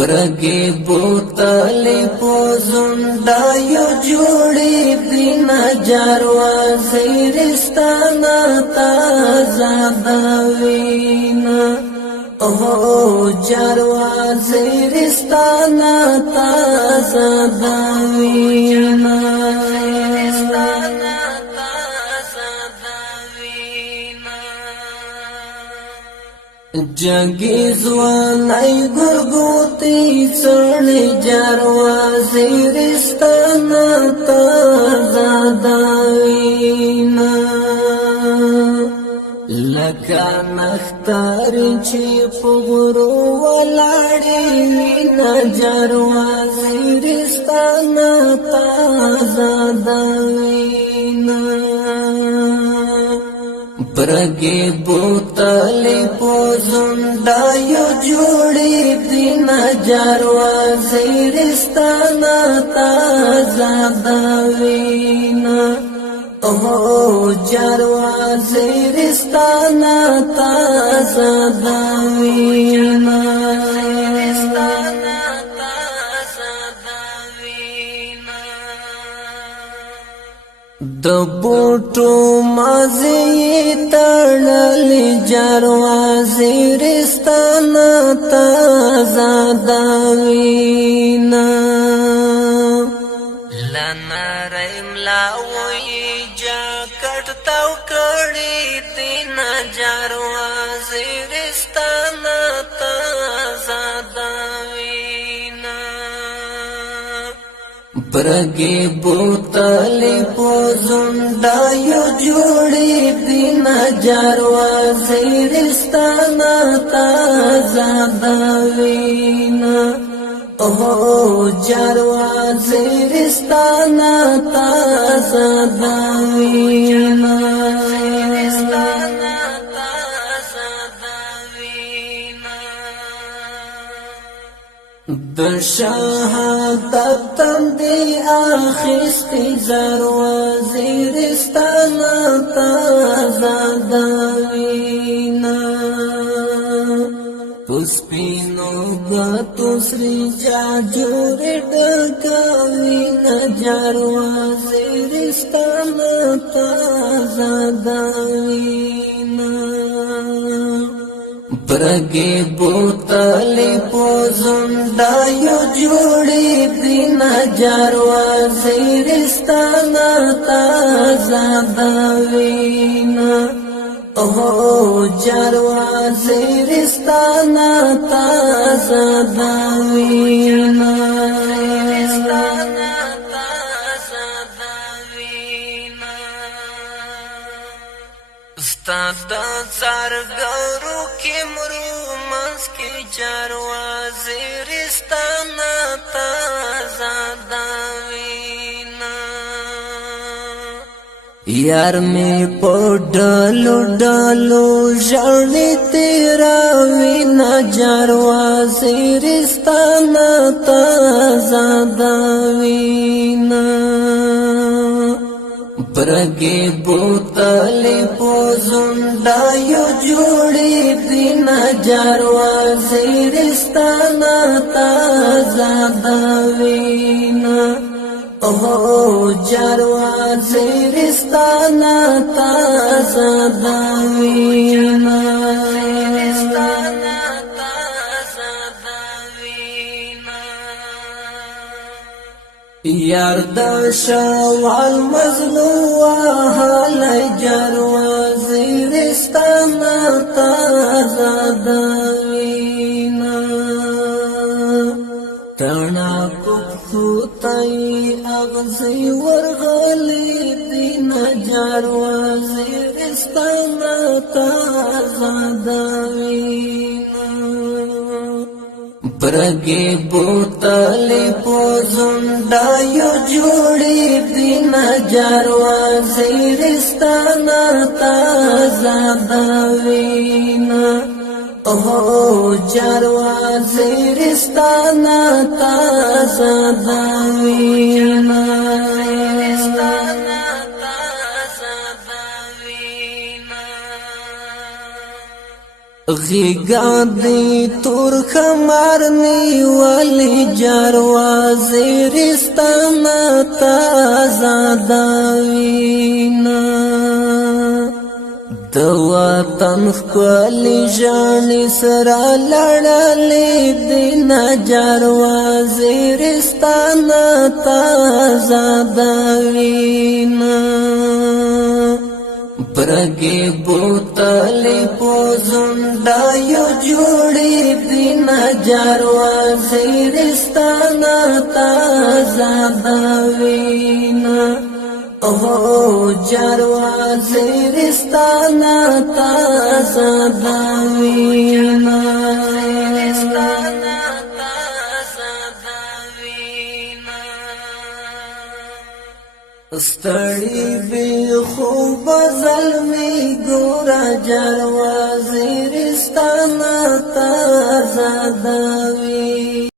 برگی بوتلی پوزنڈا یو جوڑی دینا جاروا زیرستانا تازادوینا جاروا زیرستانا تازادوینا جنگی زوانای گرگوتی سرنی جاروا زیرستانا تازادوینا لکا نختاری چی پغرو ولاڑی وینا جاروا زیرستانا تازادوینا برگی بوتلی پوزنڈا یو جوڑی دینا جاروا زیرستانا تازادوینا جاروا زیرستانا تازادوینا د بوټو مازی تړلی جاروا زیرستانا تازادوینا لناری ملاوی جاکٹ تاو کڑی دینا جاروا زیرستانا تازادوینا برگی بوتلی پوزنڈا یو جوڑی دینا جاروا زیرستانا تازادوینا جاروا زیرستانا تازادوینا د شهادت تندی اخیستی جاروا زیرستانا تازادوینا پسپینو گاتو سری جاجوری ڈکاوینا جاروا زیرستانا تازادوینا برگی بوتلی پوزنڈا یو جوڑی دینا جاروا زیرستانا تازادوینا جاروا زیرستانا تازادوینا استاد زرگارو کی مرو منس کی جاروا زیرستانا تازادوینا یار میں پوڈلو ڈالو جانے تیرا وینا جاروا زیرستانا تازادوینا برگی بوتلی پوزنڈا یو جوڑی دینا جاروا زیرستانا تازادوینا جاروا زیرستانا تازادوینا یار د شوال مزلو حالی جاروا زیرستانا تازادوینا تانا کبخوتای اغزی ورغلی دینا جاروا زیرستانا تازادوینا برگی بوتلی پوزنڈا یو جوڑی دینا جاروا زیرستانا تازادوینا جاروا زیرستانا تازادوینا غیگا دی تور خمارنی والی جاروازی رستانا تازاداوینا د وطن خپلی جانی سرا لړلی دینا جاروازی رستانا تازاداوینا برگی بوتلی پوزنڈا یو جوڑی دینا جاروازی رستانا تازاداوینا او جاروازی رستانا تازاداوینا ستړی بی خوب ظلمی ګورا جاروازی رستانا تازاداوی